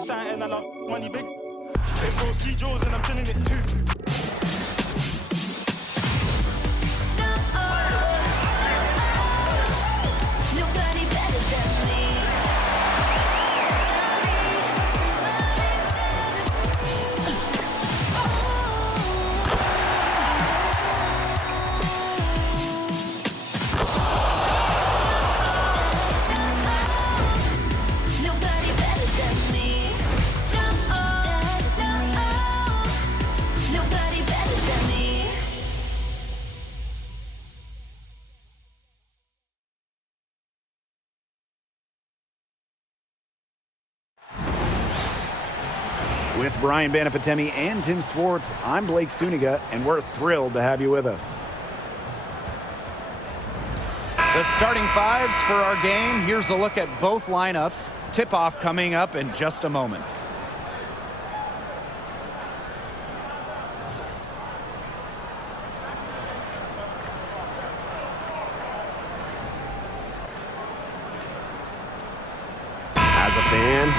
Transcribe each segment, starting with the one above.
exciting, I love money big. Fit for ski jaws and I'm feeling it too. Nobody better than me. Nobody better than me. Nobody better than me. With Brian Banafitemi and Tim Swartz, I'm Blake Suniga, and we're thrilled to have you with us. The starting fives for our game. Here's a look at both lineups. Tip-off coming up in just a moment. As a fan,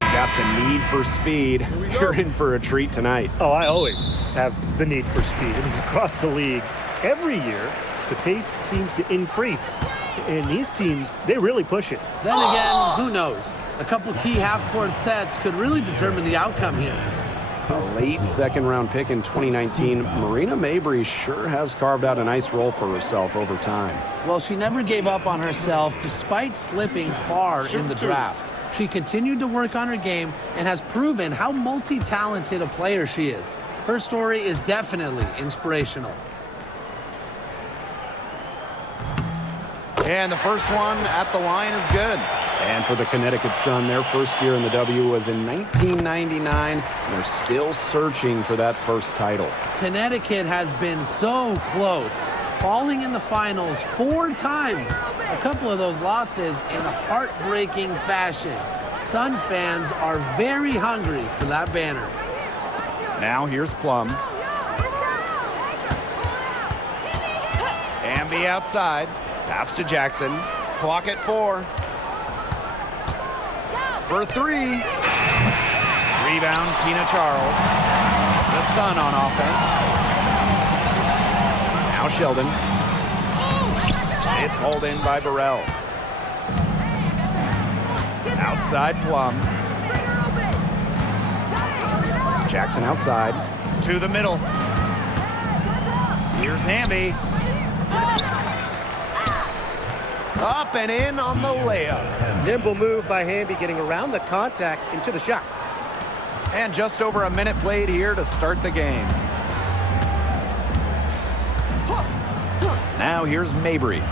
got the need for speed, you're in for a treat tonight. Oh, I always have the need for speed. I mean, across the league, every year, the pace seems to increase. And these teams, they really push it. Then again, who knows? A couple key half-court sets could really determine the outcome here. A late second-round pick in 2019, Marina Mabrey sure has carved out a nice role for herself over time. Well, she never gave up on herself despite slipping far in the draft. She continued to work on her game and has proven how multi-talented a player she is. Her story is definitely inspirational. And the first one at the line is good. And for the Connecticut Sun, their first year in the W was in 1999, and they're still searching for that first title. Connecticut has been so close, falling in the finals 4 times. A couple of those losses in heartbreaking fashion. Sun fans are very hungry for that banner. Now here's Plum. Amby outside. Pass to Jackson. Clock at 4. For 3. Rebound, Tina Charles. The Sun on offense. Now Sheldon. It's hauled in by Burrell. Outside Plum. Jackson outside. To the middle. Here's Hamby. Up and in on the layup. Nimble move by Hamby, getting around the contact into the shot. And just over a minute played here to start the game. Now here's Mabrey.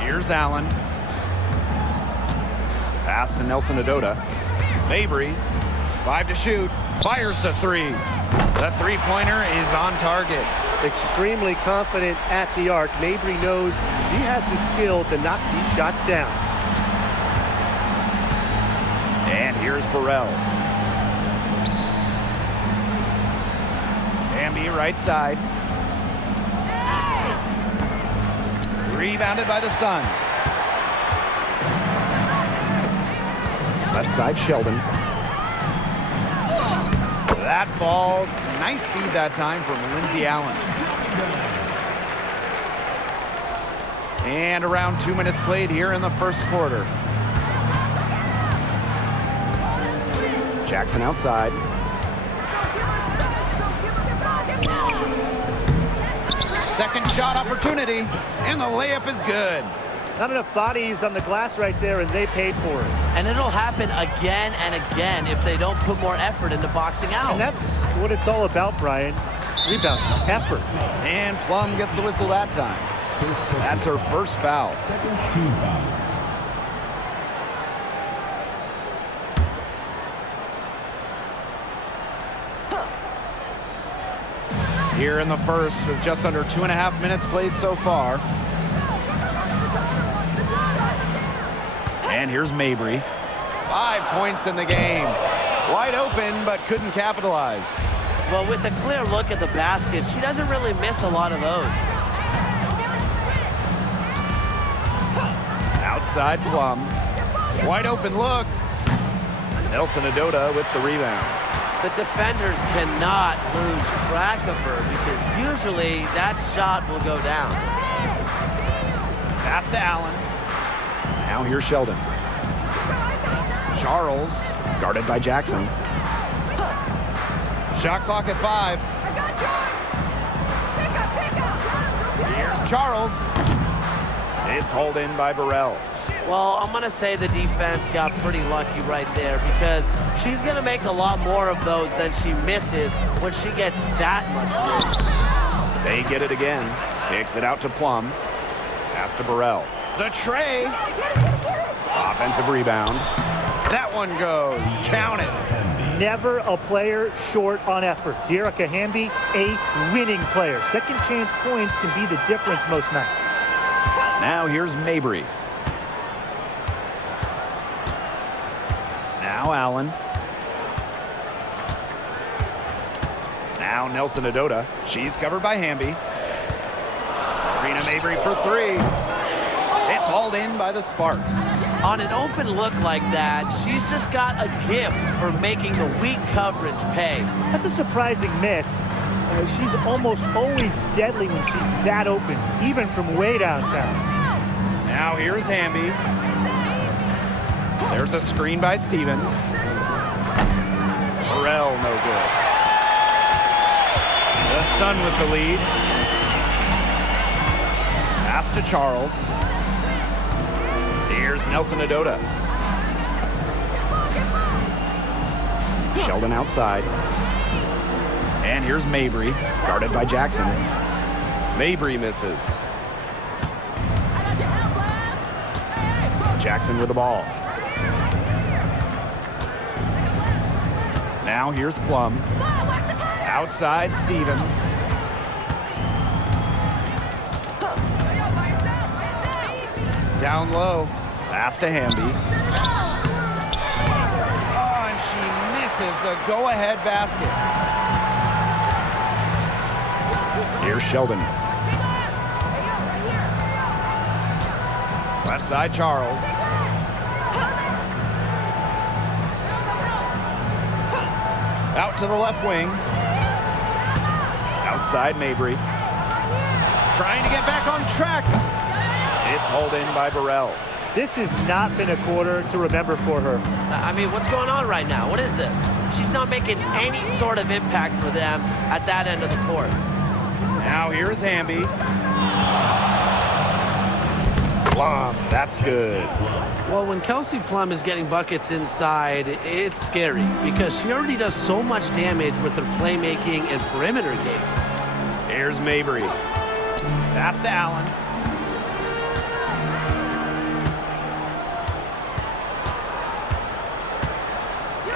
Here's Allen. Pass to Nelson Adota. Mabrey, 5 to shoot, fires the 3. The three-pointer is on target. Extremely confident at the arc. Mabrey knows she has the skill to knock these shots down. And here's Burrell. Amby right side. Rebounded by the Sun. Left side, Sheldon. That falls. Nice feed that time from Lindsey Allen. And around 2 minutes played here in the first quarter. Jackson outside. Second shot opportunity, and the layup is good. Not enough bodies on the glass right there, and they paid for it. And it'll happen again and again if they don't put more effort into boxing out. And that's what it's all about, Brian. Rebound, effort. And Plum gets the whistle that time. That's her first foul. Here in the first with just under 2.5 minutes played so far. And here's Mabrey. 5 points in the game. Wide open, but couldn't capitalize. Well, with a clear look at the basket, she doesn't really miss a lot of those. Outside Plum. Wide open look. Nelson Adota with the rebound. The defenders cannot lose track of her because usually that shot will go down. Pass to Allen. Now here's Sheldon. Charles. Guarded by Jackson. Shot clock at 5. Here's Charles. It's hauled in by Burrell. Well, I'm going to say the defense got pretty lucky right there because she's going to make a lot more of those than she misses when she gets that much room. They get it again. Kicks it out to Plum. Pass to Burrell. The tray. Offensive rebound. That one goes. Count it. Never a player short on effort. Dearica Hamby, a winning player. Second chance points can be the difference most nights. Now here's Mabry. Now Allen. Now Nelson Adota. She's covered by Hamby. Marina Mabry for 3. It's hauled in by the Sparks. On an open look like that, she's just got a gift for making the weak coverage pay. That's a surprising miss. She's almost always deadly when she's that open, even from way downtown. Now here's Hamby. There's a screen by Stevens. Burrell, no good. The Sun with the lead. Pass to Charles. Here's Nelson Adota. Sheldon outside. And here's Mabry. Guarded by Jackson. Mabry misses. Jackson with the ball. Now here's Plum. Outside Stevens. Down low. Pass to Hamby. Oh, and she misses the go-ahead basket. Here's Sheldon. Left side, Charles. Out to the left wing. Outside Mabry. Trying to get back on track. It's hauled in by Burrell. This has not been a quarter to remember for her. I mean, what's going on right now? What is this? She's not making any sort of impact for them at that end of the court. Now here's Hamby. Plum, that's good. Well, when Kelsey Plum is getting buckets inside, it's scary because she already does so much damage with her playmaking and perimeter game. Here's Mabry. Pass to Allen.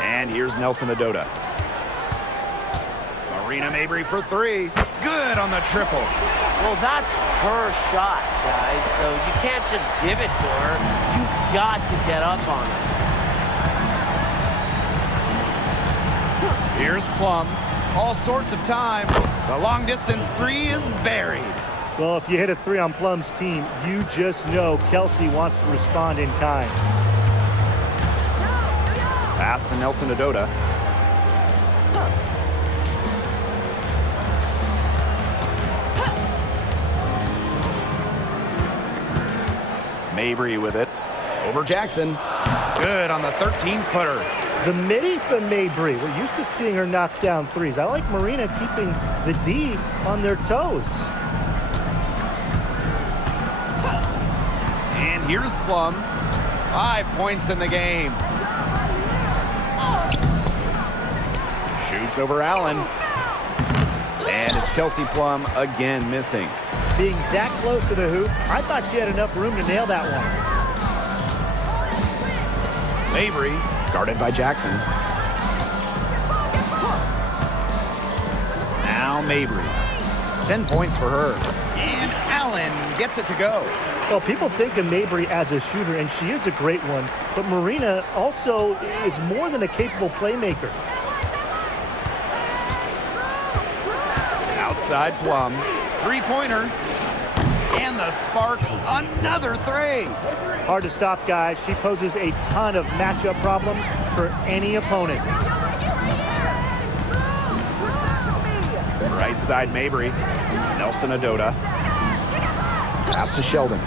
And here's Nelson Adota. Marina Mabry for 3. Good on the triple. Well, that's her shot, guys, so you can't just give it to her. You've got to get up on it. Here's Plum. All sorts of time. The long distance 3 is buried. Well, if you hit a 3 on Plum's team, you just know Kelsey wants to respond in kind. Pass to Nelson Adota. Mabry with it. Over Jackson. Good on the 13-footer. The midi from Mabry. We're used to seeing her knock down threes. I like Marina keeping the D on their toes. And here's Plum. 5 points in the game. Shoots over Allen. And it's Kelsey Plum again missing. Being that close to the hoop, I thought she had enough room to nail that one. Mabry, guarded by Jackson. Now Mabry. 10 points for her. And Allen gets it to go. Well, people think of Mabry as a shooter, and she is a great one. But Marina also is more than a capable playmaker. Outside Plum. 3-pointer. And And the Sparks, another three. Hard to stop, guys. She poses a ton of matchup problems for any opponent. Right side, Mabry. Nelson Adota. Pass to Sheldon.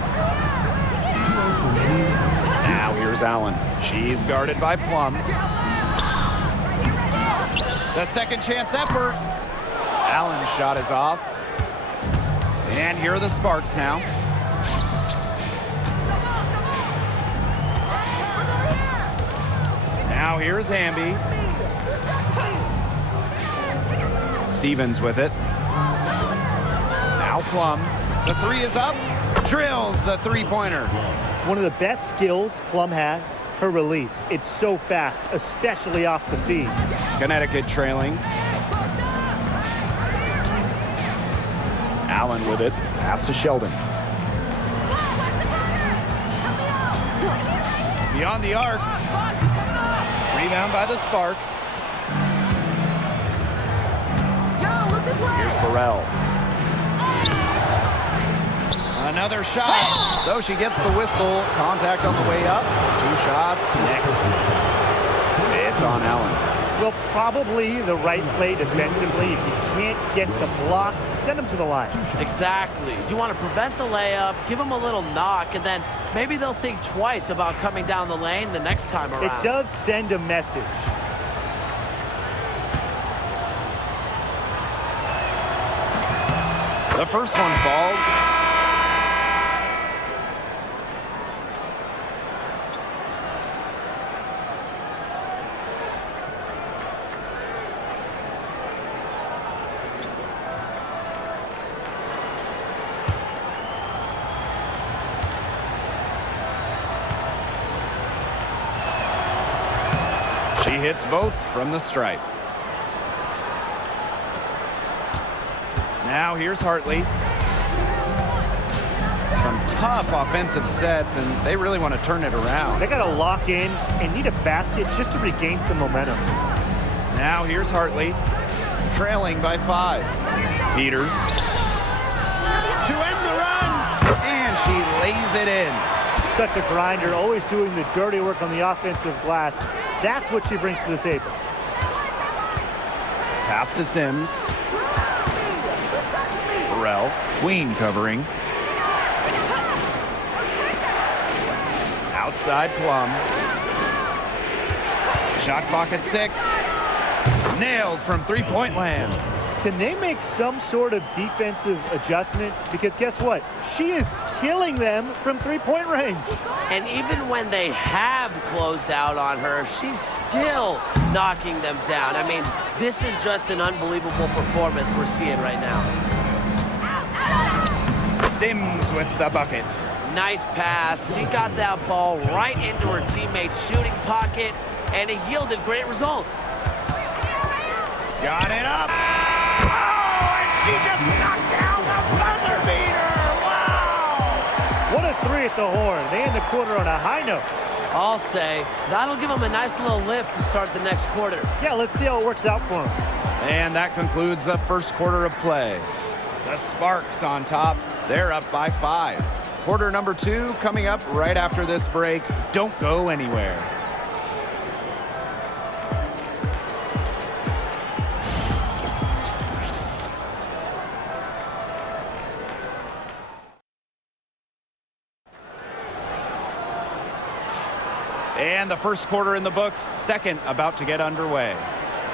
Now here's Allen. She's guarded by Plum. The second chance effort. Allen's shot is off. And here are the Sparks now. Now here's Hamby. Stevens with it. Now Plum. The three is up. Drills the three-pointer. One of the best skills Plum has, her release. It's so fast, especially off the feed. Connecticut trailing. Allen with it. Pass to Sheldon. Beyond the arc. Rebound by the Sparks. Here's Burrell. Another shot. So she gets the whistle. Contact on the way up. Two shots. Next. It's on Allen. Well, probably the right play defensively. If you can't get the block, send them to the line. Exactly. You want to prevent the layup, give them a little knock, and then maybe they'll think twice about coming down the lane the next time around. It does send a message. The first one falls. She hits both from the stripe. Now here's Hartley. Some tough offensive sets, and they really want to turn it around. They got to lock in and need a basket just to regain some momentum. Now here's Hartley, trailing by 5. Peters. To end the run, and she lays it in. Such a grinder, always doing the dirty work on the offensive glass. That's what she brings to the table. Pass to Sims. Burrell, Queen covering. Outside Plum. Shot clock at 6. Nailed from three-point land. Can they make some sort of defensive adjustment? Because guess what? She is killing them from three-point range. And even when they have closed out on her, she's still knocking them down. I mean, this is just an unbelievable performance we're seeing right now. Sims with the bucket. Nice pass. She got that ball right into her teammate's shooting pocket, and it yielded great results. Got it up. Oh, and she just knocked down the buzzer beater. Wow. What a three at the horn. They end the quarter on a high note. I'll say, that'll give them a nice little lift to start the next quarter. Yeah, let's see how it works out for them. And that concludes the first quarter of play. The Sparks on top. They're up by 5. Quarter number 2 coming up right after this break. Don't go anywhere. And the first quarter in the books, second about to get underway.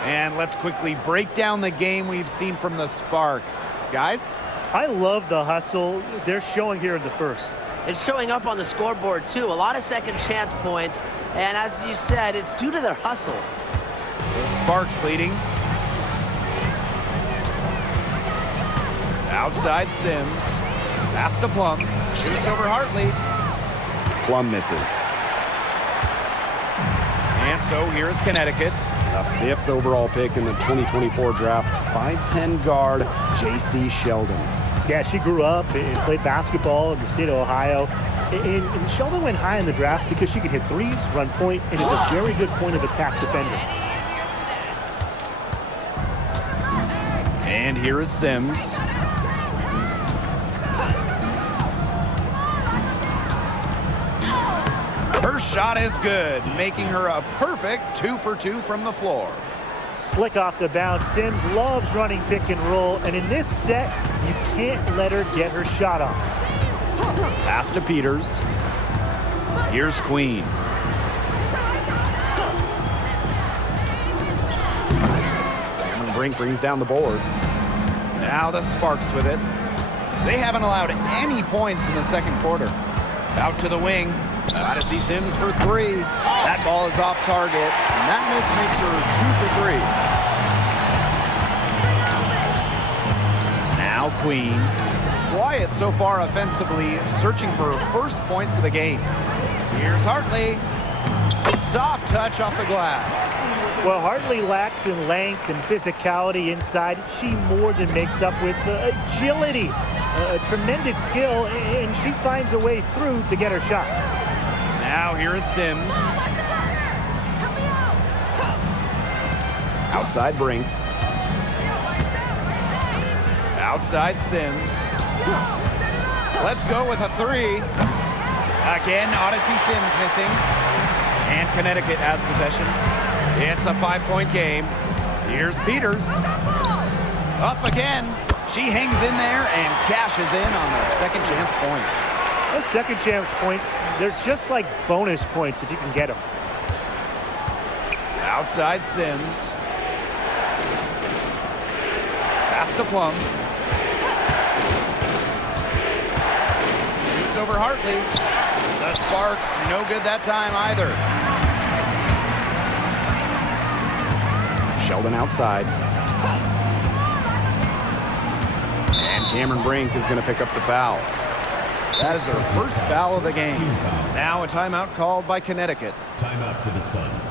And let's quickly break down the game we've seen from the Sparks. Guys? I love the hustle they're showing here in the first. It's showing up on the scoreboard, too. A lot of second chance points. And as you said, it's due to their hustle. The Sparks leading. Outside Sims. Pass to Plum. Shoots over Hartley. Plum misses. And so here's Connecticut. The 5th overall pick in the 2024 draft, 5'10" guard, J.C. Sheldon. Yeah, she grew up and played basketball in the state of Ohio. And Sheldon went high in the draft because she could hit threes, run point, and is a very good point of attack defender. And here is Sims. shot is good, making her a perfect 2 for 2 from the floor. Slick off the bounce. Sims loves running pick and roll, and in this set, you can't let her get her shot off. Pass to Peters. Here's Queen. Cameron Brink brings down the board. Now the Sparks with it. They haven't allowed any points in the second quarter. Out to the wing. Got to see Sims for 3. That ball is off target, and that miss makes her 2 for 3. Now Queen. Quiet so far offensively, searching for her first points of the game. Here's Hartley. Soft touch off the glass. Well, Hartley lacks in length and physicality inside. She more than makes up with agility, a tremendous skill, and she finds a way through to get her shot. Now here is Sims. Outside Brink. Outside Sims. Let's go with a 3. Again, Odyssey Sims missing. And Connecticut has possession. It's a 5-point game. Here's Peters. Up again. She hangs in there and cashes in on the second chance points. Those second chance points, they're just like bonus points if you can get them. Outside Sims. Pass to Plum. Shoots over Hartley. The Sparks, no good that time either. Sheldon outside. And Cameron Brink is going to pick up the foul. That is her first foul of the game. Now a timeout called by Connecticut. Timeout for the Suns.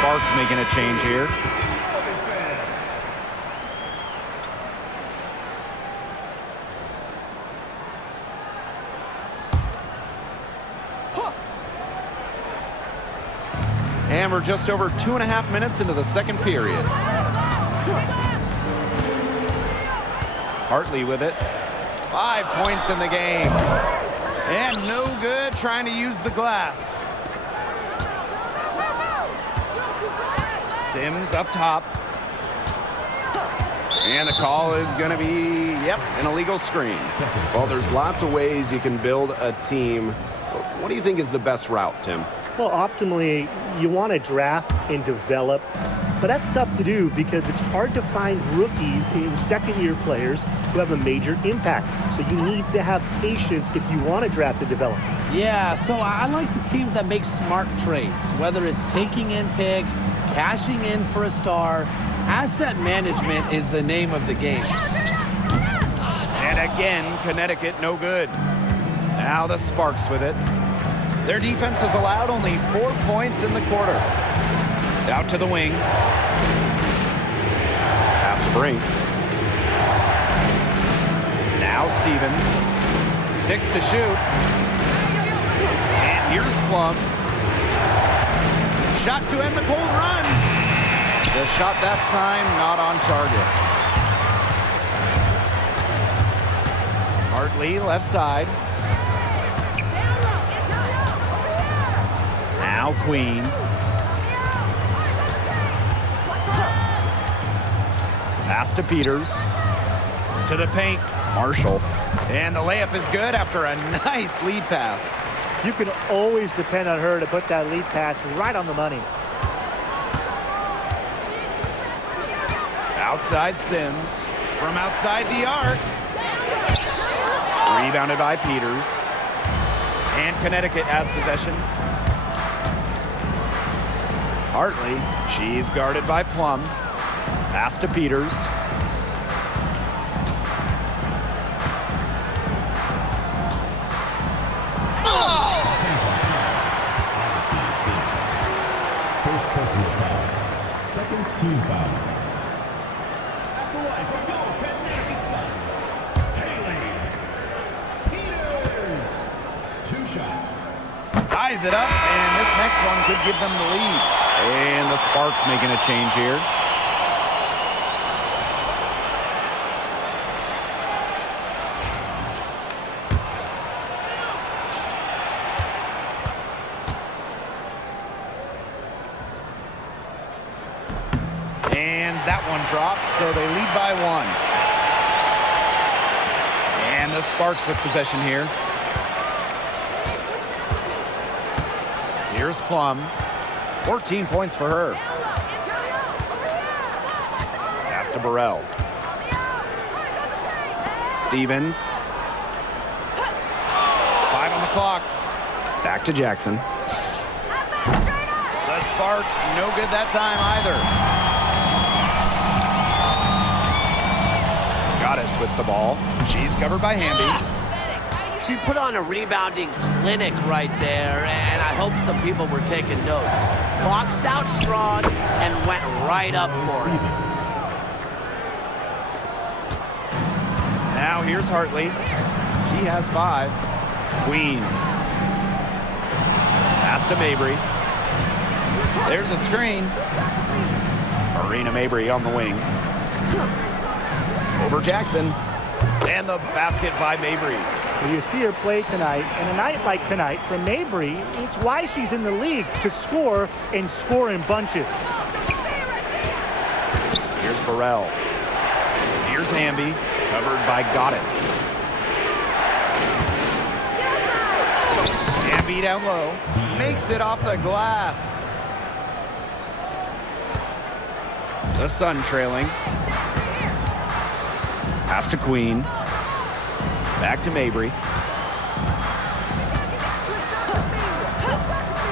Sparks making a change here. And we're just over 2.5 minutes into the second period. Hartley with it. 5 points in the game. And no good trying to use the glass. Sims up top. And the call is going to be, an illegal screen. Well, there's lots of ways you can build a team. What do you think is the best route, Tim? Well, optimally, you want to draft and develop, but that's tough to do because it's hard to find rookies and second-year players who have a major impact. So you need to have patience if you want to draft and develop. Yeah, so I like the teams that make smart trades, whether it's taking in picks, cashing in for a star. Asset management is the name of the game. And again, Connecticut no good. Now the Sparks with it. Their defense has allowed only 4 points in the quarter. Out to the wing. Pass to Brink. Now Stevens. 6 to shoot. And here's Plum. Shot to end the cold run. The shot that time not on target. Hartley left side. Now Now Queen. Pass to Peters. To the paint. Marshall. And the layup is good after a nice lead pass. You can always depend on her to put that lead pass right on the money. Outside Sims. From outside the arc. Rebounded by Peters. And Connecticut has possession. Hartley. She's guarded by Plum. Pass to Peters. First personal foul. Second team foul. At the line for your Connecticut Suns, Haley Peters. 2 shots. Ties it up, and this next one could give them the lead. And the Sparks making a change here. And that one drops, so they lead by 1. And the Sparks with possession here. Here's Plum. 14 points for her. Pass to Burrell. Stevens. 5 on the clock. Back to Jackson. The Sparks, no good that time either. Goddess with the ball. She's covered by Hamby. She put on a rebounding clinic right there, and I hope some people were taking notes. Boxed out strong and went right up for it. Now here's Hartley. She has 5. Queen. Pass to Mabry. There's a screen. Marina Mabry on the wing. Over Jackson. And the basket by Mabry. Well, you see her play tonight, and a night like tonight from Mabry, it's why she's in the league, to score and score in bunches. Here's Burrell. Here's Hamby, covered by Goddess. Hamby down low, makes it off the glass. The Sun trailing. Pass to Queen. Back to Mabry.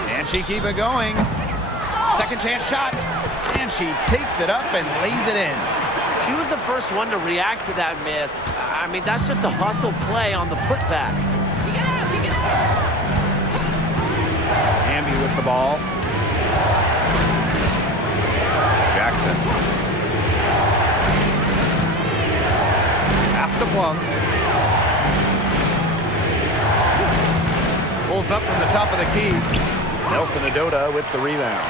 And she keep it going. Second chance shot. And she takes it up and lays it in. She was the first one to react to that miss. I mean, that's just a hustle play on the putback. Hamby with the ball. Jackson. Pass to Plum. Pulls up from the top of the key. Nelson Adota with the rebound.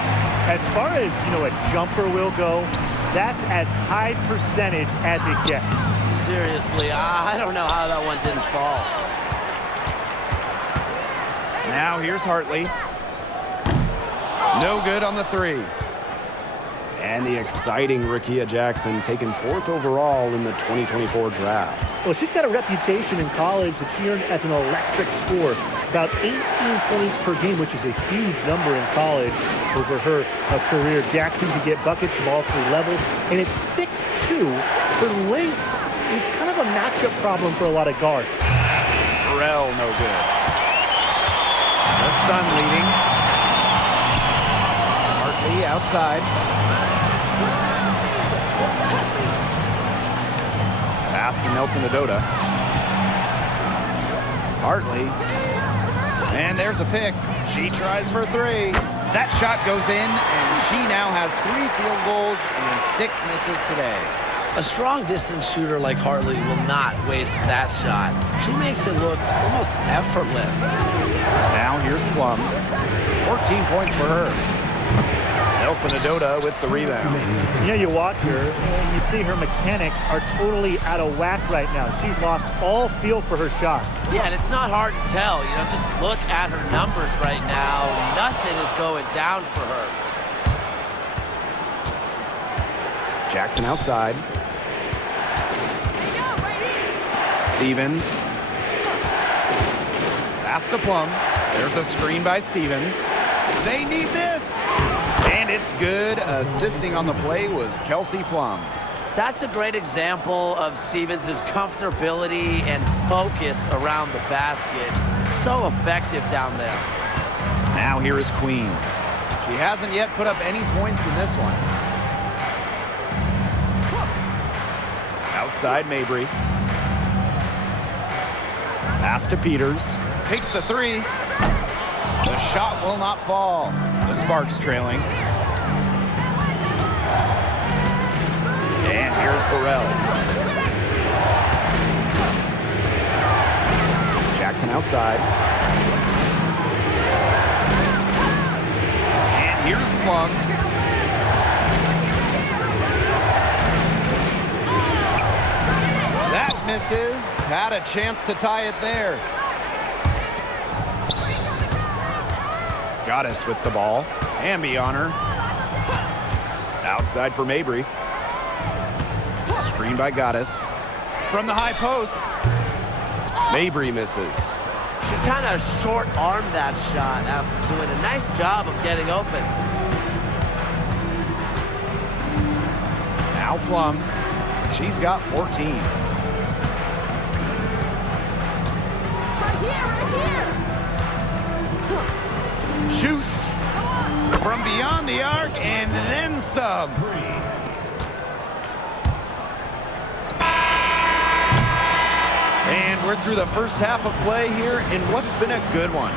As far as, a jumper will go, that's as high percentage as it gets. Seriously, I don't know how that one didn't fall. Now here's Hartley. No good on the 3. And the exciting Rickea Jackson taken 4th overall in the 2024 draft. Well, she's got a reputation in college that she earned as an electric scorer. About 18 points per game, which is a huge number in college over her career. Jackson can get buckets from all 3 levels, and it's 6'2". Her length, it's kind of a matchup problem for a lot of guards. Burrell, no good. The Sun leading. Hartley outside. Pass to Nelson Adota. Hartley. And there's a pick. She tries for 3. That shot goes in, and she now has 3 field goals and 6 misses today. A strong distance shooter like Hartley will not waste that shot. She makes it look almost effortless. Now here's Plum. 14 points for her. Nelson Adota with the rebound. Yeah, you watch her, and you see her mechanics are totally out of whack right now. She's lost all feel for her shot. Yeah, and it's not hard to tell. You know, just look at her numbers right now. Nothing is going down for her. Jackson outside. Stevens. Pass to Plum. There's a screen by Stevens. They need this. And it's good. Assisting on the play was Kelsey Plum. That's a great example of Stevens' comfortability and focus around the basket. So effective down there. Now here is Queen. She hasn't yet put up any points in this one. Outside Mabry. Pass to Peters. Takes the three. The shot will not fall. The Sparks trailing. And here's Burrell. Jackson outside. And here's Plum. That misses. Had a chance to tie it there. Goddess with the ball. Amby on her. Outside for Mabry. Screen by Goddess. From the high post. Mabry misses. She kind of short-armed that shot after doing a nice job of getting open. Now Plum. She's got 14. Shoots from beyond the arc and then some. And we're through the first half of play here in what's been a good one.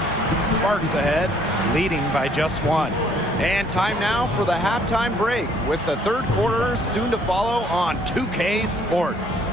Sparks ahead, leading by just one. And time now for the halftime break with the third quarter soon to follow on 2K Sports.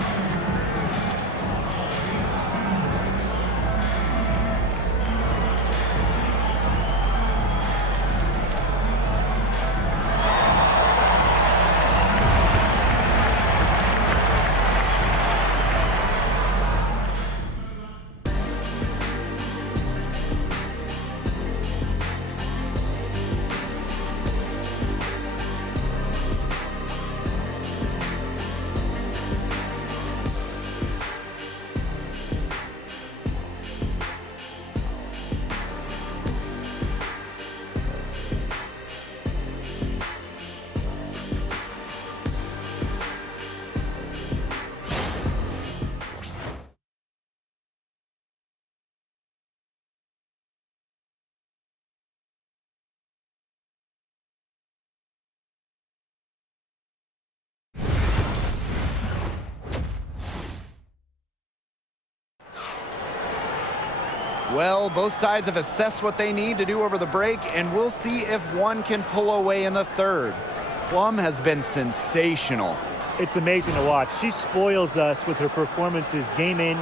Well, both sides have assessed what they need to do over the break, and we'll see if one can pull away in the third. Plum has been sensational. It's amazing to watch. She spoils us with her performances game in,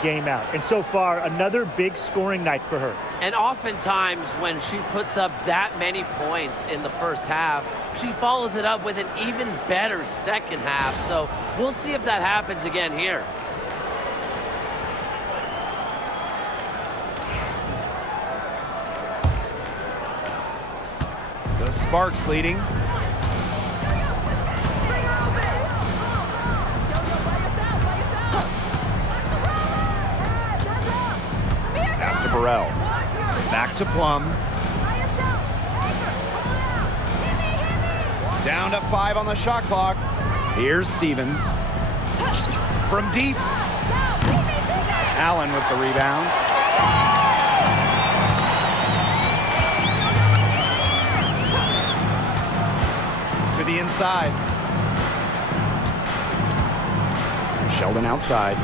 game out. And so far, another big scoring night for her. And oftentimes when she puts up that many points in the first half, she follows it up with an even better second half. So we'll see if that happens again here. The Sparks leading. Pass to Burrell. Back to Plum. Down to 5 on the shot clock. Here's Stevens. From deep. Allen with the rebound. To the inside. Sheldon outside.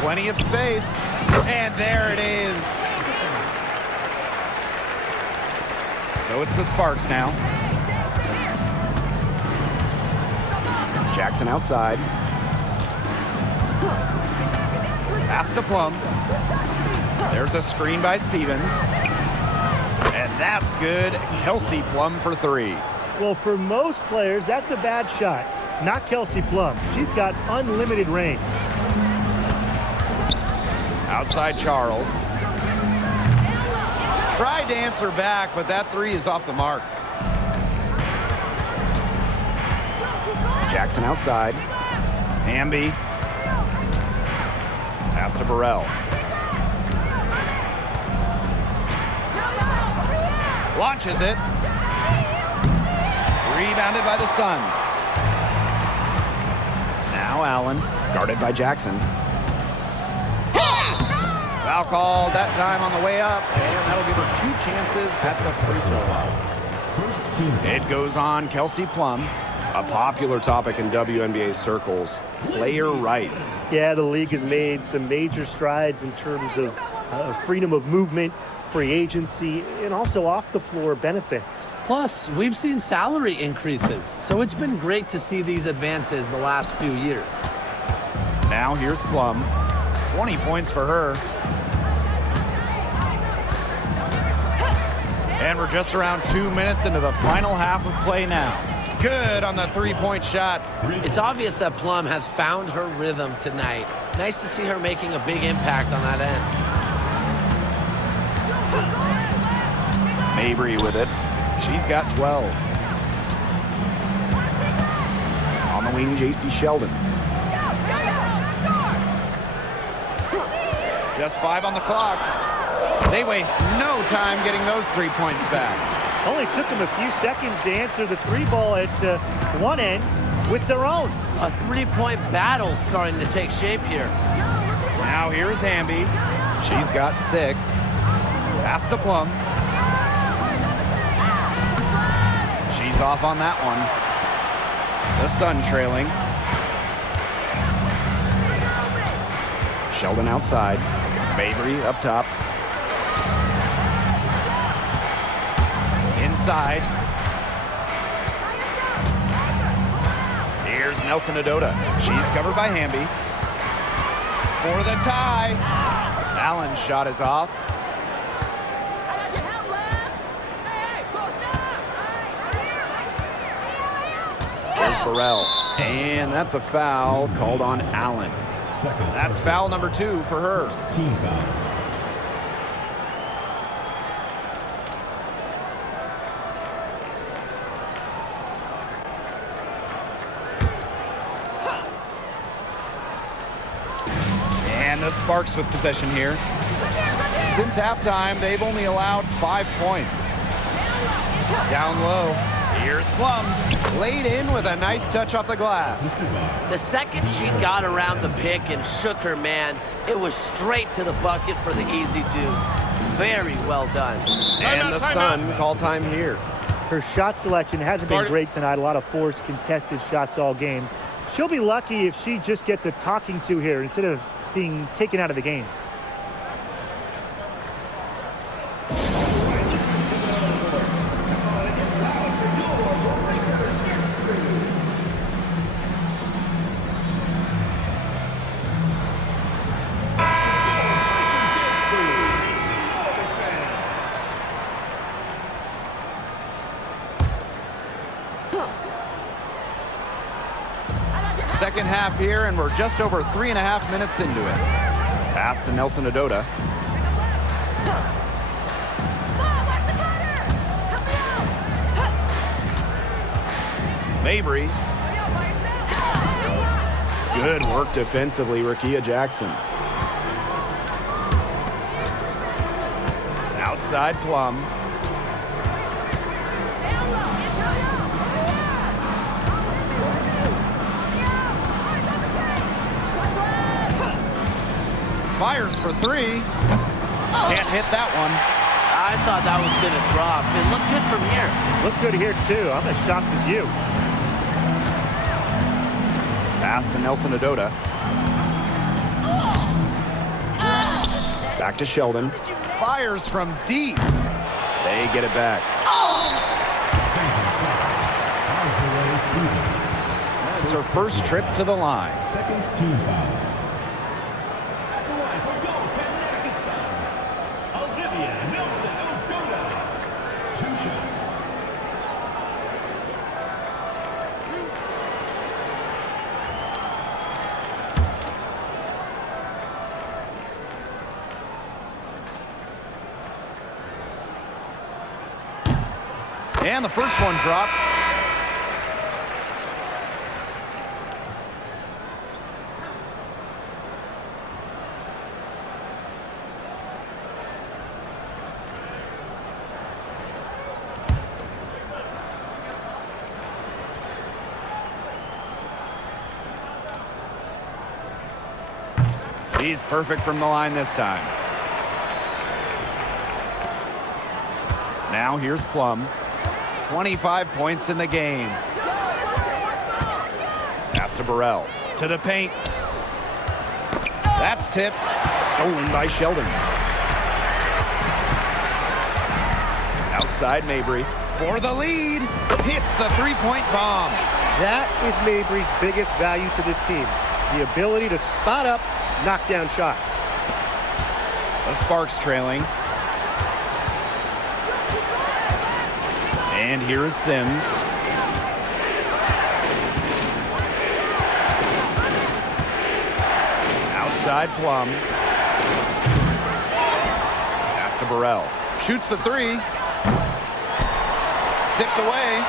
Plenty of space. And there it is. So it's the Sparks now. Jackson outside. Pass to Plum. There's a screen by Stevens. And that's good. Kelsey Plum for 3. Well, for most players, that's a bad shot. Not Kelsey Plum. She's got unlimited range. Outside Charles. Tried to answer back, but that 3 is off the mark. Jackson outside. Hamby. Pass to Burrell. Launches it. Rebounded by the Sun. Now Allen, guarded by Jackson. Foul called that time on the way up, and that'll give her 2 chances at the free throw line. First team. It goes on Kelsey Plum. A popular topic in WNBA circles, player rights. Yeah, the league has made some major strides in terms of freedom of movement, free agency, and also off-the-floor benefits. Plus, we've seen salary increases, so it's been great to see these advances the last few years. Now here's Plum. 20 points for her. And we're just around 2 minutes into the final half of play now. Good on the 3-point shot. It's obvious that Plum has found her rhythm tonight. Nice to see her making a big impact on that end. Mabry with it. She's got 12. On the wing, J.C. Sheldon. Just 5 on the clock. They waste no time getting those 3 points back. Only took them a few seconds to answer the 3-ball at one end with their own. A 3-point battle starting to take shape here. Now here's Hamby. She's got 6. Pass to Plum. She's off on that one. The Sun trailing. Sheldon outside. Mabry up top. Inside. Here's Nelson Adota. She's covered by Hamby. For the tie. Allen's shot is off. There's Burrell. And that's a foul called on Allen. That's foul number 2 for her. Team foul. And the Sparks with possession here. Since halftime, they've only allowed 5 points. Down low. Here's Plum. Laid in with a nice touch off the glass. The second she got around the pick and shook her man, it was straight to the bucket for the easy deuce. Very well done. And the Sun call time here. Her shot selection hasn't been great tonight. A lot of forced contested shots all game. She'll be lucky if she just gets a talking to here instead of being taken out of the game. Second half here, and we're just over 3.5 minutes into it. Pass to Nelson Adota. Mabry. Good work defensively, Rakia Jackson. Outside Plum. Fires for 3. Can't hit that one. I thought that was going to drop. It looked good from here. Look good here, too. I'm as shocked as you. Pass to Nelson Adota. Back to Sheldon. Fires from deep. They get it back. That's her first trip to the line. Second team foul. At the line for goal, Connecticut Sun, Olivia Nelson Adota. And the first one drops. He's perfect from the line this time. Now here's Plum. 25 points in the game. Pass to Burrell. To the paint. That's tipped. Stolen by Sheldon. Outside Mabry. For the lead. Hits the three-point bomb. That is Mabry's biggest value to this team. The ability to spot up, knock down shots. The Sparks trailing. And here is Sims. Outside Plum. Pass to Burrell. Shoots the three. Tipped away.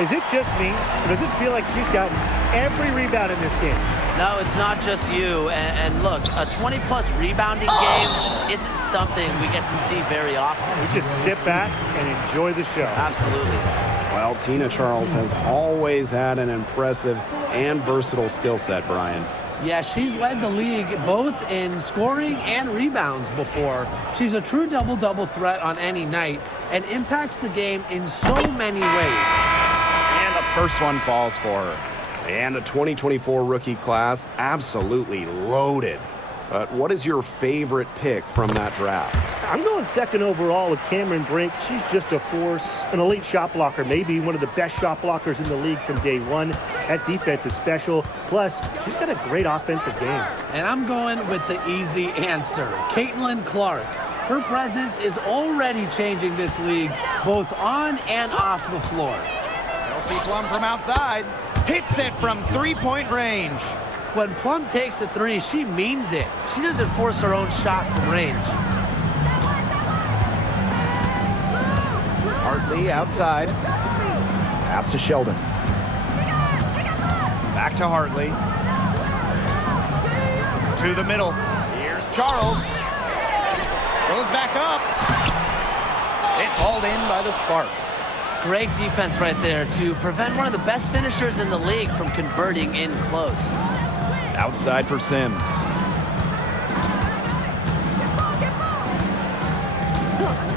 Is it just me, or does it feel like she's gotten every rebound in this game? No, it's not just you. And look, a 20-plus rebounding game just isn't something we get to see very often. We just sit back and enjoy the show. Absolutely. Well, Tina Charles has always had an impressive and versatile skill set, Brian. Yeah, she's led the league both in scoring and rebounds before. She's a true double-double threat on any night and impacts the game in so many ways. And the first one falls for her. And the 2024 rookie class absolutely loaded. But what is your favorite pick from that draft? I'm going second overall with Cameron Brink. She's just a force, an elite shot blocker, maybe one of the best shot blockers in the league from day one. That defense is special. Plus, she's got a great offensive game. And I'm going with the easy answer, Caitlin Clark. Her presence is already changing this league, both on and off the floor. Kelsey Plum from outside. Hits it from three-point range. When Plum takes a three, she means it. She doesn't force her own shot from range. Hartley outside. Pass to Sheldon. Back to Hartley. To the middle. Here's Charles. Goes back up. It's hauled in by the Sparks. Great defense right there to prevent one of the best finishers in the league from converting in close. Outside for Sims.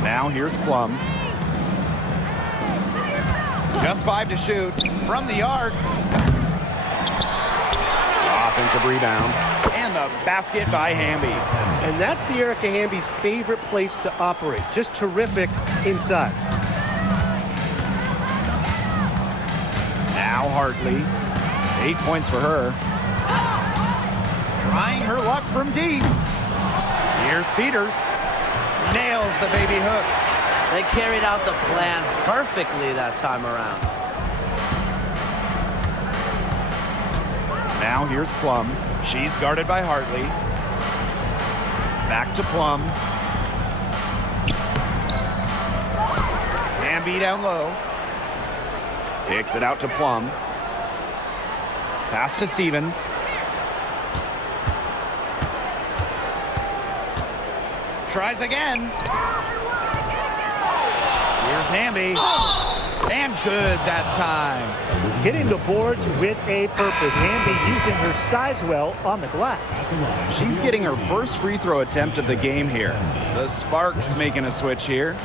Now here's Plum. Just 5 to shoot. From the arc. Offensive rebound. And the basket by Hamby. And that's De'Erica Hamby's favorite place to operate. Just terrific inside. Now Hartley. 8 points for her. Trying her luck from deep. Here's Peters. Nails the baby hook. They carried out the plan perfectly that time around. Now here's Plum. She's guarded by Hartley. Back to Plum. Hamby down low. Kicks it out to Plum. Pass to Stevens. Tries again. Here's Hamby. And good that time. Hitting the boards with a purpose. Hamby using her size well on the glass. She's getting her first free throw attempt of the game here. The Sparks making a switch here.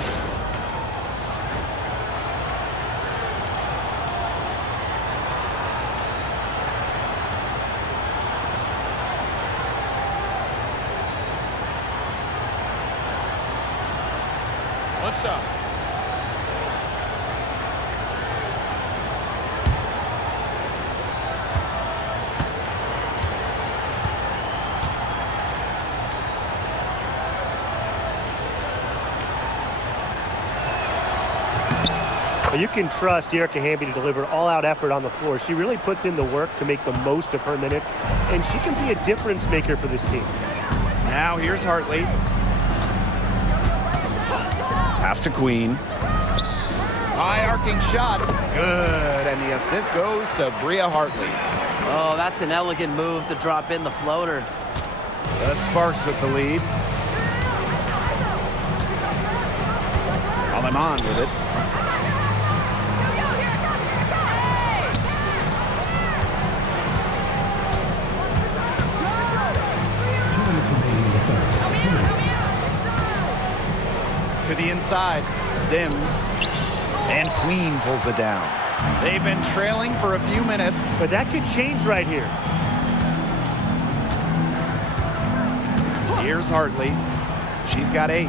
What's up? You can trust De'Erica Hamby to deliver all-out effort on the floor. She really puts in the work to make the most of her minutes, and she can be a difference maker for this team. Now here's Hartley. Pass to Queen. High arcing shot. Good. And the assist goes to Bria Hartley. Oh, that's an elegant move to drop in the floater. The Sparks with the lead. Aleman with it. To the inside, Sims, and Queen pulls it down. They've been trailing for a few minutes. But that could change right here. Here's Hartley. She's got 8.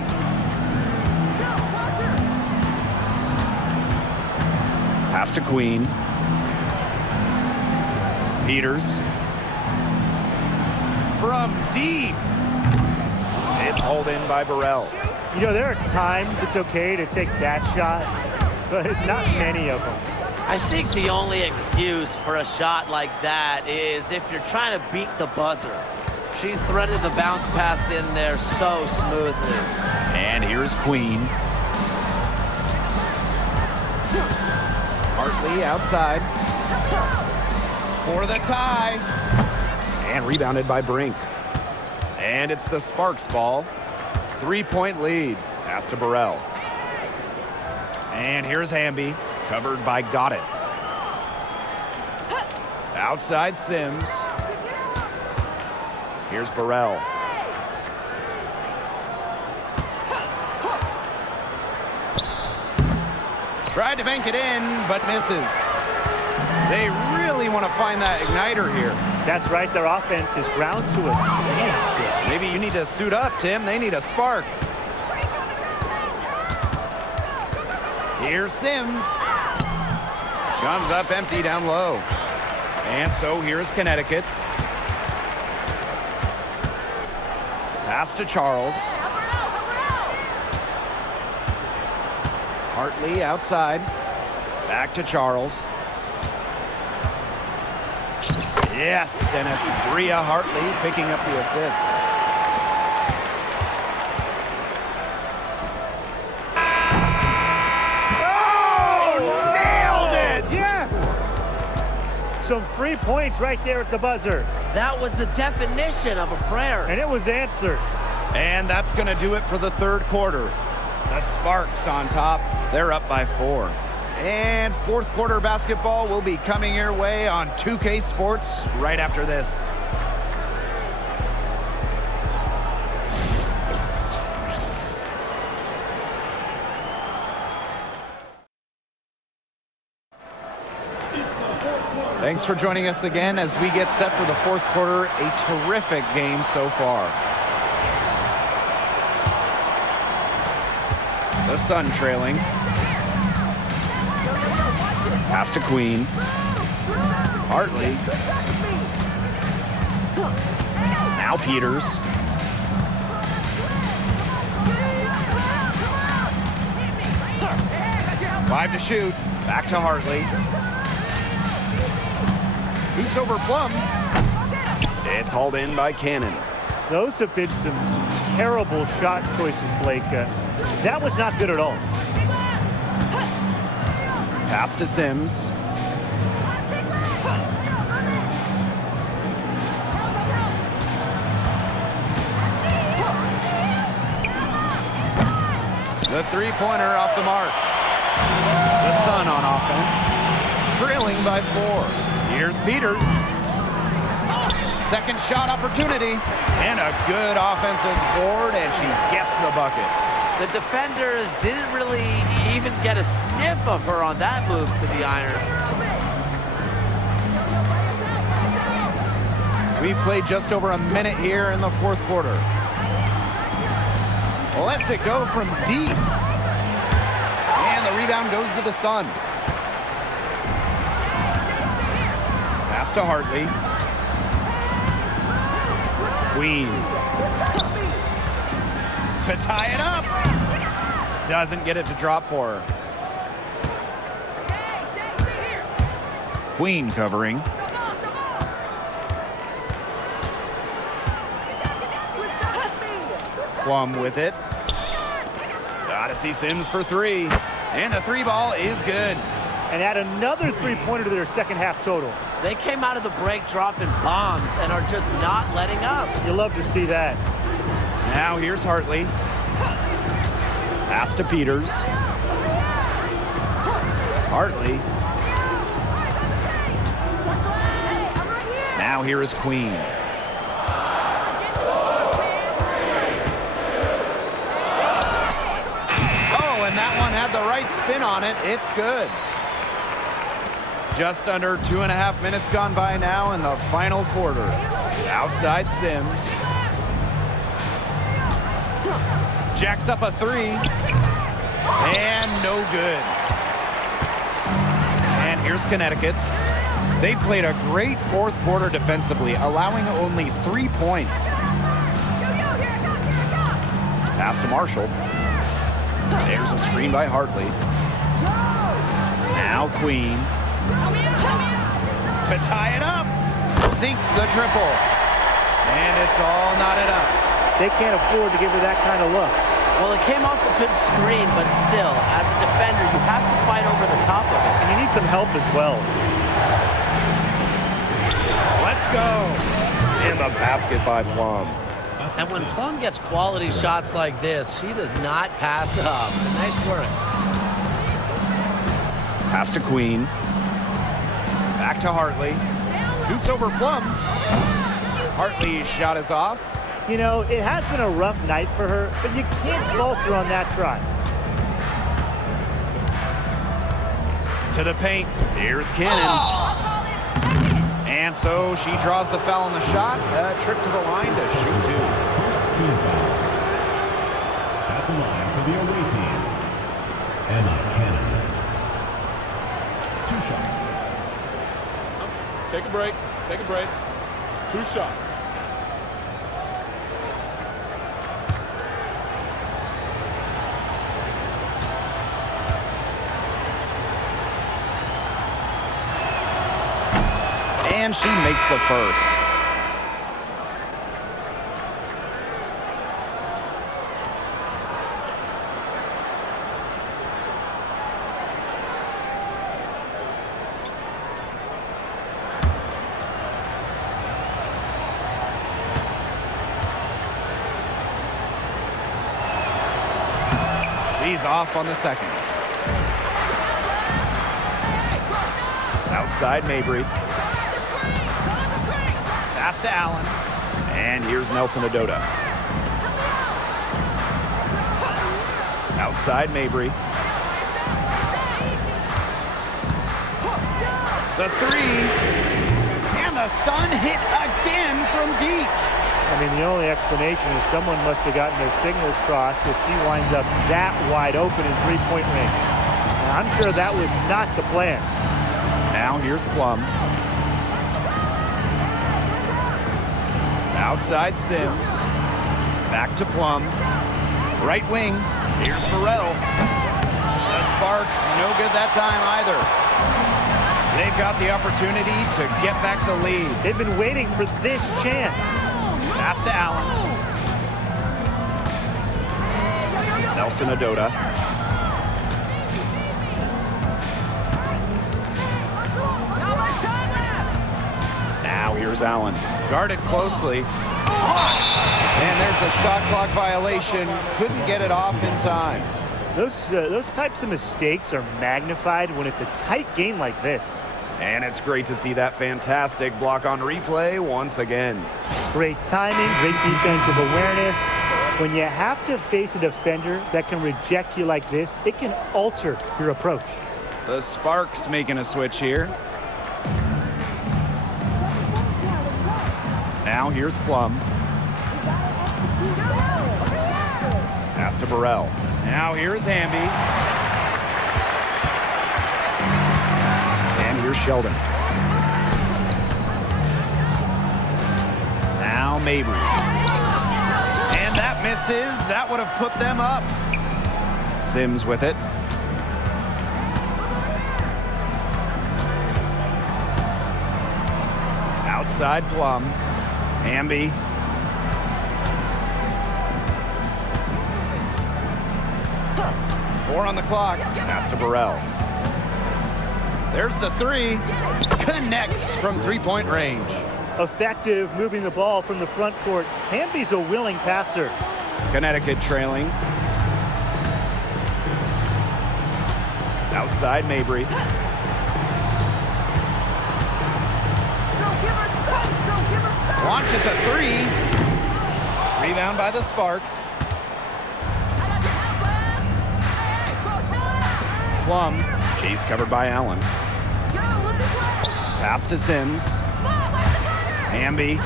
Pass to Queen. Peters. From deep. It's hauled in by Burrell. You know, there are times it's okay to take that shot, but not many of them. I think the only excuse for a shot like that is if you're trying to beat the buzzer. She threaded the bounce pass in there so smoothly. And here's Queen. Hartley outside. For the tie. And rebounded by Brink. And it's the Sparks ball. 3-point lead. Pass to Burrell. And here's Hamby. Covered by Goddess. Outside Sims. Here's Burrell. Tried to bank it in, but misses. They really want to find that igniter here. That's right, their offense is ground to a standstill. Maybe you need to suit up, Tim. They need a spark. Here's Sims. Comes up empty down low. And so here's Connecticut. Pass to Charles. Hartley outside. Back to Charles. Yes, and it's Bria Hartley picking up the assist. Oh, nailed it! Yes! Some free points right there at the buzzer. That was the definition of a prayer. And it was answered. And that's going to do it for the third quarter. The Sparks on top. They're up by 4. And fourth quarter basketball will be coming your way on 2K Sports right after this. Thanks for joining us again as we get set for the fourth quarter. A terrific game so far. The Sun trailing. Pass to Queen. Hartley. Now Peters. Five to shoot. Back to Hartley. He's over Plum. It's hauled in by Cannon. Those have been some terrible shot choices, Blake. That was not good at all. Pass to Sims. The three-pointer off the mark. The Sun on offense, trailing by 4. Here's Peters. Second shot opportunity, and a good offensive board, and she gets the bucket. The defenders didn't really even get a sniff of her on that move to the iron. We've played just over a minute here in the fourth quarter. Lets it go from deep. And the rebound goes to the Sun. Pass to Hartley. Queen. To tie it up. Doesn't get it to drop for her. Queen covering. Plum with it. Gotta see Sims for 3. And the three ball is good. And add another three-pointer to their second half total. They came out of the break dropping bombs and are just not letting up. You love to see that. Now here's Hartley. Pass to Peters. Hartley. Now here is Queen. Oh, and that one had the right spin on it. It's good. Just under 2.5 minutes gone by now in the final quarter. Outside Sims. Jacks up a three. And no good. And here's Connecticut. They played a great fourth quarter defensively, allowing only 3 points. Pass to Marshall. There's a screen by Hartley. Now Queen. To tie it up. Sinks the triple. And it's all knotted up. They can't afford to give her that kind of look. Well, it came off a good screen, but still, as a defender, you have to fight over the top of it. And you need some help as well. Let's go. And the basket by Plum. And when Plum gets quality shots like this, she does not pass up. Nice work. Pass to Queen. Back to Hartley. Shoots over Plum. Hartley's shot is off. You know, it has been a rough night for her, but you can't falter on that try. To the paint. Here's Cannon. And so she draws the foul on the shot. A trip to the line to shoot two. First team foul. At the line for the away team, Emma Cannon. 2 shots. Take a break. Take a break. 2 shots. And she makes the first. She's off on the second. Outside Mabry. Pass to Allen. And here's Nelson Adota. Outside Mabry. The three. And the Sun hit again from deep. I mean, the only explanation is someone must have gotten their signals crossed if she winds up that wide open in three-point range. Now, I'm sure that was not the plan. Now here's Plum. Outside Sims. Back to Plum. Right wing. Here's Burrell. The Sparks, no good that time either. They've got the opportunity to get back the lead. They've been waiting for this chance. Pass to Allen. Nelson Adota. Now here's Allen. Guarded closely. And there's a shot clock violation. Couldn't get it off in time. Those types of mistakes are magnified when it's a tight game like this. And it's great to see that fantastic block on replay once again. Great timing, great defensive awareness. When you have to face a defender that can reject you like this, it can alter your approach. The Sparks making a switch here. Now here's Plum. Pass to Burrell. Now here's Hamby. And here's Sheldon. Now Mabry. And that misses. That would have put them up. Sims with it. Outside Plum. Hamby. 4 on the clock. Pass to Burrell. There's the three. Connects from three-point range. Effective moving the ball from the front court. Hamby's a willing passer. Connecticut trailing. Outside Mabry. Launches a three. Rebound by the Sparks. Plum. She's covered by Allen. Pass to Sims. Hamby.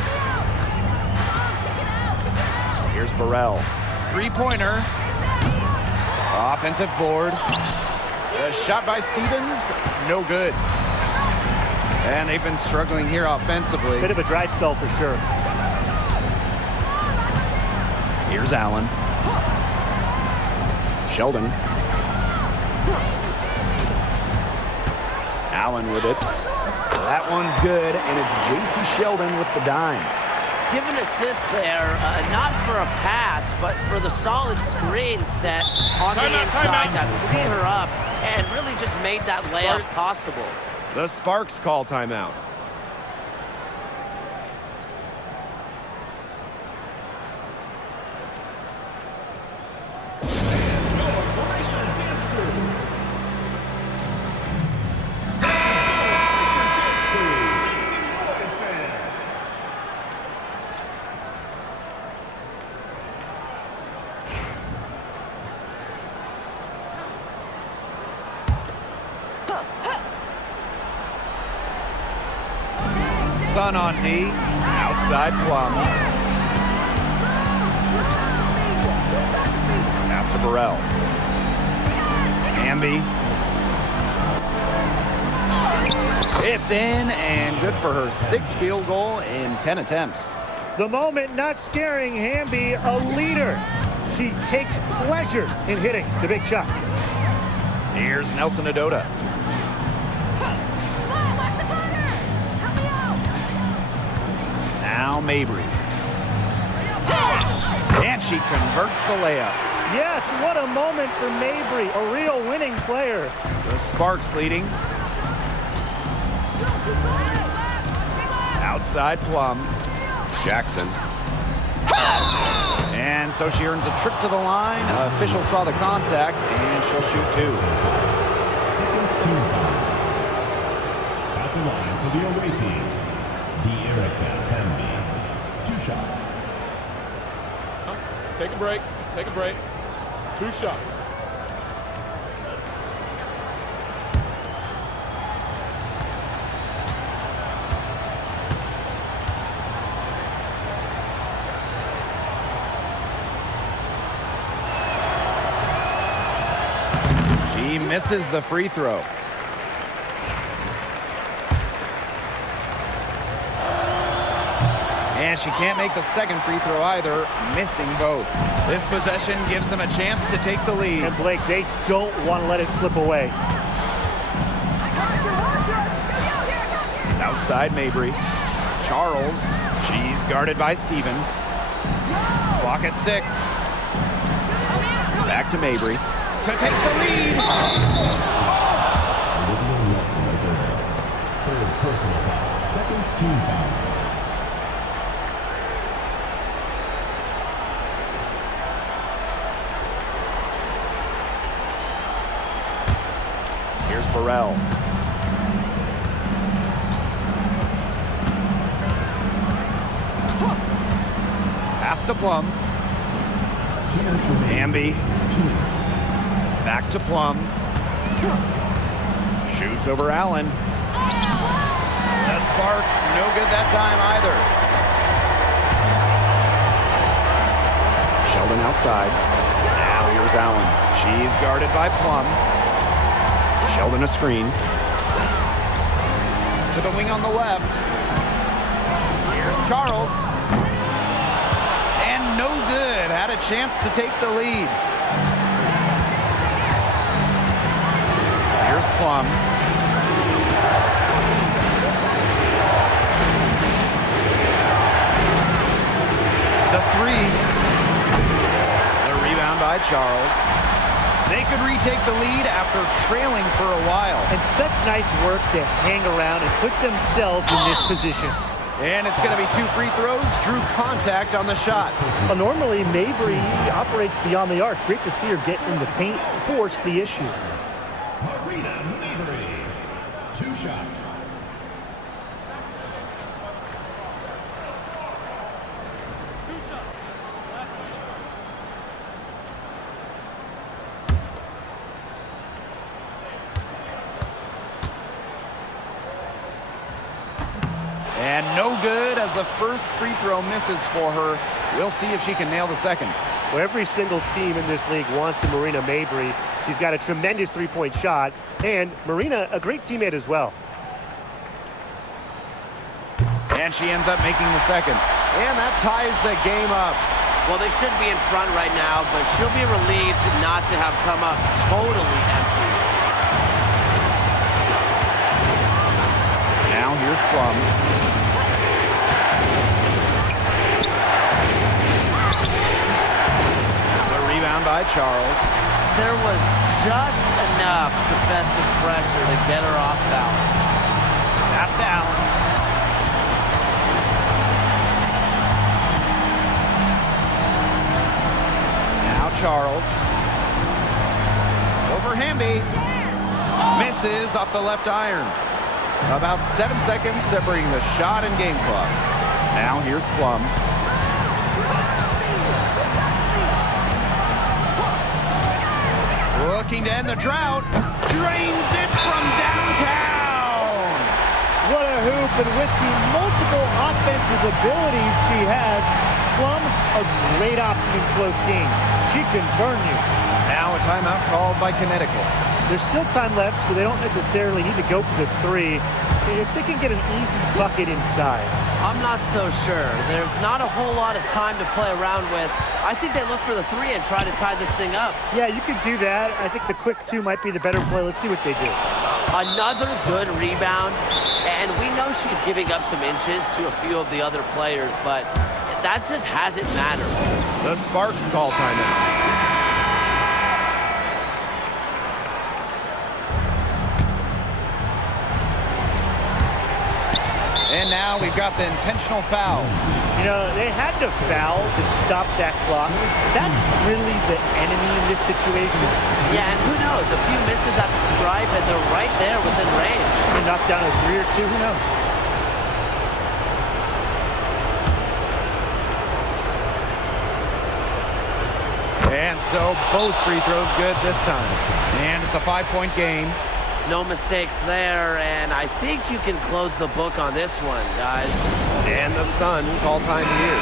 Here's Burrell. Three-pointer. Offensive board. A shot by Stevens. No good. And they've been struggling here offensively. Bit of a dry spell for sure. Here's Allen. Sheldon. Allen with it. That one's good, and it's J.C. Sheldon with the dime. Give an assist there, not for a pass, but for the solid screen set on the inside that freed her up and really just made that layup possible. The Sparks call timeout. Sun on D, outside Plum. Pass to Burrell. Hamby. It's in and good for her 6th field goal in 10 attempts. The moment not scaring Hamby, a leader. She takes pleasure in hitting the big shots. Here's Nelson Adota. Now Mabry. And she converts the layup. Yes, what a moment for Mabry, a real winning player. The Sparks leading. Outside Plum. Jackson. And so she earns a trip to the line. Official saw the contact, and she'll shoot two. Second team foul. At the line for the away team, De'Erica Hamby. 2 shots. Take a break. Take a break. 2 shots. She misses the free throw. And she can't make the second free throw either, missing both. This possession gives them a chance to take the lead. And Blake, they don't want to let it slip away. Outside Mabry. Charles. She's guarded by Stevens. Clock at 6. Back to Mabry to take the lead. Olivia Nelson Adota. 3rd personal foul. 2nd team foul. Here's Burrell. Pass to Plum. Hamby. 2 minutes. Back to Plum. Shoots over Allen. The Sparks, no good that time either. Sheldon outside. Now here's Allen. She's guarded by Plum. Sheldon a screen. To the wing on the left. Here's Charles. And no good. Had a chance to take the lead. Here's Plum. The three. The rebound by Charles. They could retake the lead after trailing for a while. And such nice work to hang around and put themselves in this position. And it's going to be 2 free throws. Drew contact on the shot. Well, normally Mabry operates beyond the arc. Great to see her get in the paint, force the issue. Marina Mabry. 2 shots. And no good as the first free throw misses for her. We'll see if she can nail the second. Well, every single team in this league wants a Marina Mabry. She's got a tremendous three-point shot, and Marina, a great teammate as well. And she ends up making the second. And that ties the game up. Well, they should be in front right now, but she'll be relieved not to have come up totally empty. Now here's Plum. The rebound by Charles. There was just enough defensive pressure to get her off balance. Pass to Allen. Now Charles. Over Hamby. Misses off the left iron. About 7 seconds separating the shot and game clocks. Now here's Plum. Looking to end the drought. Drains it from downtown. What a hoop, and with the multiple offensive abilities she has, Plum, a great option in close games. She can burn you. Now a timeout called by Connecticut. There's still time left, so they don't necessarily need to go for the three. If they can get an easy bucket inside. I'm not so sure. There's not a whole lot of time to play around with. I think they look for the three and try to tie this thing up. Yeah, you could do that. I think the quick two might be the better play. Let's see what they do. Another good rebound, and we know she's giving up some inches to a few of the other players, but that just hasn't mattered. The Sparks call timeout. And now we've got the intentional fouls. You know, they had to foul to stop that clock. That's really the enemy in this situation. Yeah, and who knows? A few misses at the stripe, and they're right there within range. They knock down a 3 or 2, who knows? And so both free throws good this time. And it's a 5-point game. No mistakes there, and I think you can close the book on this one, guys. And the Sun call time here.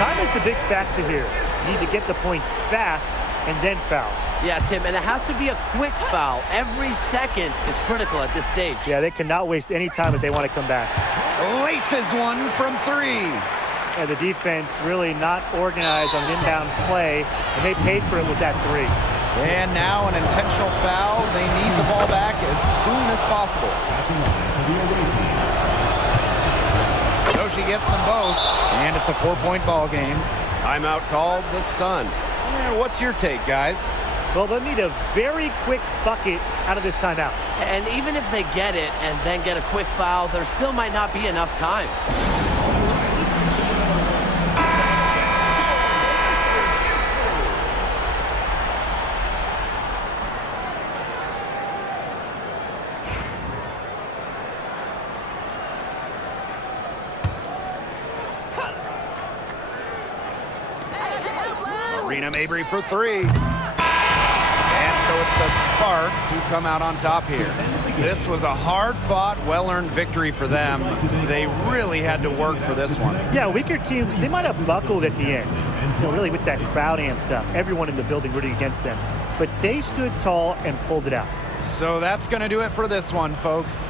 Time is the big factor here. You need to get the points fast and then foul. Yeah, Tim, and it has to be a quick foul. Every second is critical at this stage. Yeah, they cannot waste any time if they want to come back. Laces one from 3. Yeah, the defense really not organized on inbound play, and they paid for it with that 3. And now an intentional foul. They need the ball back as soon as possible. So she gets them both, and it's a 4-point ball game. Timeout called the Sun. What's your take, guys? Well, they'll need a very quick bucket out of this timeout. And even if they get it and then get a quick foul, there still might not be enough time. Marina Mabry for 3. And so it's the Sparks who come out on top here. This was a hard-fought, well-earned victory for them. They really had to work for this one. Yeah, weaker teams, they might have buckled at the end. You know, really with that crowd amped up. Everyone in the building rooting against them. But they stood tall and pulled it out. So that's going to do it for this one, folks.